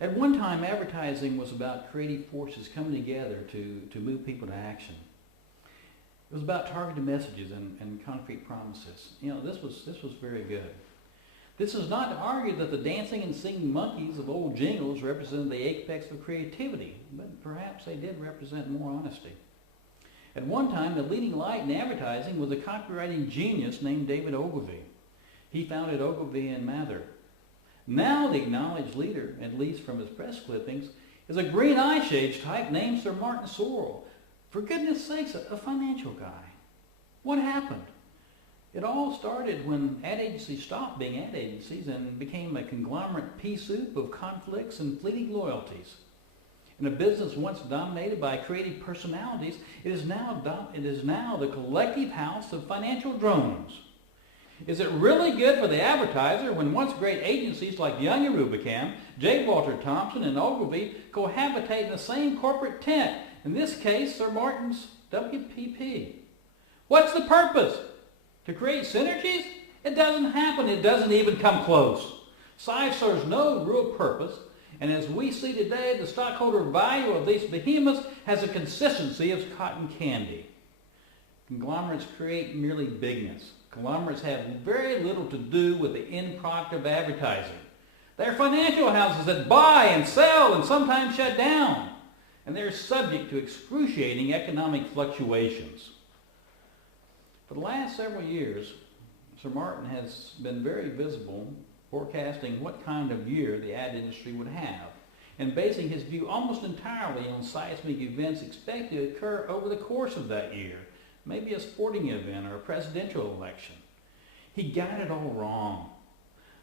At one time, advertising was about creative forces coming together to move people to action. It was about targeted messages and concrete promises. This was very good. This is not to argue that the dancing and singing monkeys of old jingles represented the apex of creativity, but perhaps they did represent more honesty. At one time, the leading light in advertising was a copywriting genius named David Ogilvy. He founded Ogilvy and Mather. Now the acknowledged leader, at least from his press clippings, is a green eyeshades type named Sir Martin Sorrell. For goodness sakes, a financial guy. What happened? It all started when ad agencies stopped being ad agencies and became a conglomerate pea soup of conflicts and fleeting loyalties. In a business once dominated by creative personalities, it is now the collective house of financial drones. Is it really good for the advertiser when once great agencies like Young and Rubicam, J. Walter Thompson, and Ogilvy cohabitate in the same corporate tent, in this case, Sir Martin's WPP? What's the purpose? To create synergies? It doesn't happen. It doesn't even come close. Size serves no real purpose, and as we see today, the stockholder value of these behemoths has a consistency of cotton candy. Conglomerates create merely bigness. Conglomerates have very little to do with the end product of advertising. They're financial houses that buy and sell and sometimes shut down, and they're subject to excruciating economic fluctuations. For the last several years, Sir Martin has been very visible forecasting what kind of year the ad industry would have, and basing his view almost entirely on seismic events expected to occur over the course of that year, maybe a sporting event or a presidential election. He got it all wrong.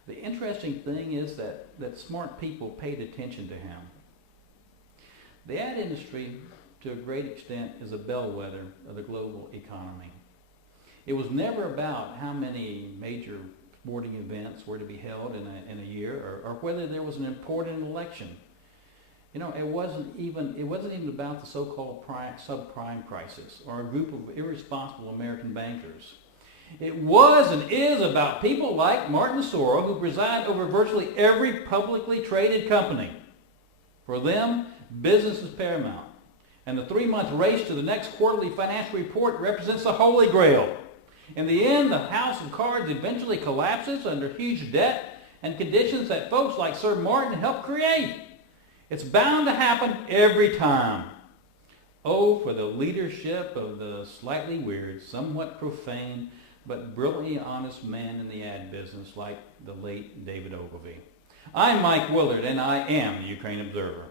The interesting thing is that smart people paid attention to him. The ad industry, to a great extent, is a bellwether of the global economy. It was never about how many major sporting events were to be held in a year or whether there was an important election. It wasn't even about the so-called subprime crisis or a group of irresponsible American bankers. It was and is about people like Martin Sorrell, who preside over virtually every publicly traded company. For them, business is paramount, and the 3-month race to the next quarterly financial report represents the holy grail. In the end, the house of cards eventually collapses under huge debt and conditions that folks like Sir Martin helped create. It's bound to happen every time. Oh, for the leadership of the slightly weird, somewhat profane, but brilliantly honest man in the ad business like the late David Ogilvy. I'm Mike Willard, and I am the Ukraine Observer.